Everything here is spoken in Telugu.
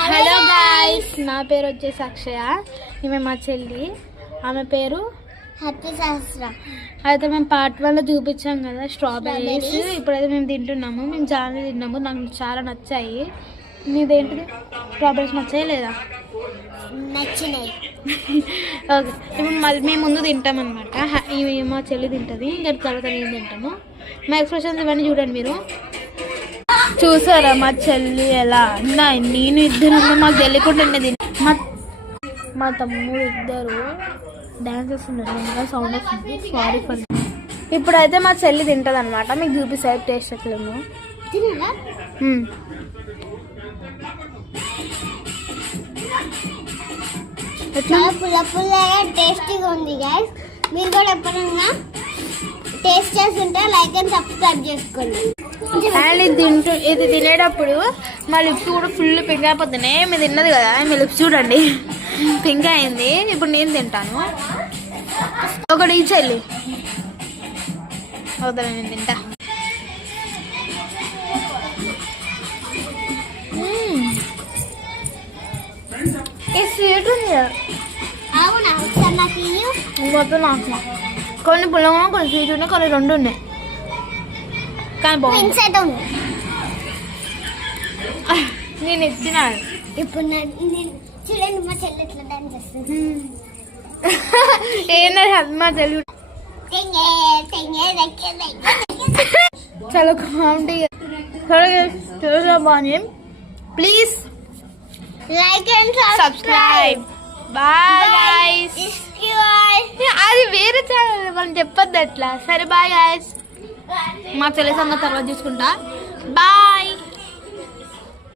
హలో గాయ్స్, నా పేరు వచ్చేసి అక్షయ. ఈమె మా చెల్లి, ఆమె పేరు హర్ష. అయితే మేము పార్ట్ 1లో చూపించాం కదా స్ట్రాబెర్రీస్. ఇప్పుడైతే మేము తింటున్నాము. మేము చాలా తిన్నాము, నాకు చాలా నచ్చాయి. నీదేంటిది? స్ట్రాబెర్రీస్ నచ్చాయి లేదా? నచ్చినాయి. ఓకే, ఇప్పుడు మేము ముందు తింటాం అనమాట. ఇవి మా చెల్లి తింటుంది, ఇంకా తర్వాత నేను తింటాము. మా ఎక్స్ప్రెషన్స్ ఇవన్నీ చూడండి మీరు. చూసారా మా చెల్లి ఎలా? నేను ఇద్దరు మాకు తెలియకుండా మా తమ్ముడు ఇద్దరు డ్యాన్స్ చేస్తున్నారు, ఇంకా సౌండ్ వస్తుంది. Sorry for. ఇప్పుడైతే మా చెల్లి తింటుంది అనమాట. మీకు చూపిస్తాయి టేస్ట్ ఎట్లేమో. ఎట్లా పుల్ల పుల్లగా టేస్టీగా ఉంది గైస్. మీరు కూడా ఎప్పుడన్నా టేస్ట్ చేస్తుంటే లైక్ అండ్ సబ్స్క్రైబ్ చేసుకోండి. అండ్ ఇది తినేటప్పుడు మా లిప్స్ కూడా ఫుల్ పింక్ అయిపోతున్నాయి. మీరు తిన్నది కదా, మీ లిప్స్ చూడండి పింక్ అయింది. ఇప్పుడు నేను తింటాను. ఒకటి ఈ చెల్లి అవుతా, నేను తింటా. ఈ స్వీట్ ఉంది అవునా? మొత్తం నాకు కొన్ని పుల్లగా, కొన్ని స్వీట్ ఉన్నాయి, కొన్ని రెండు ఉన్నాయి. కానీ బాగుంది. నేను ఇచ్చినాను. ఇప్పుడు చూడండి మా చెల్లి ఎట్లా డాన్స్ చేస్తుంది. ఏంటంటే మా తెలుగు చాలా కామెడీ, చాలా బాగుంది. Please like and subscribe. Bye guys. అది వేరే ఛానల్, మనం చెప్పొద్దు అట్లా. సరే బాయ్ గైస్. మా చెల్లి సంగతి తర్వాత చూసుకుంటా. బాయ్.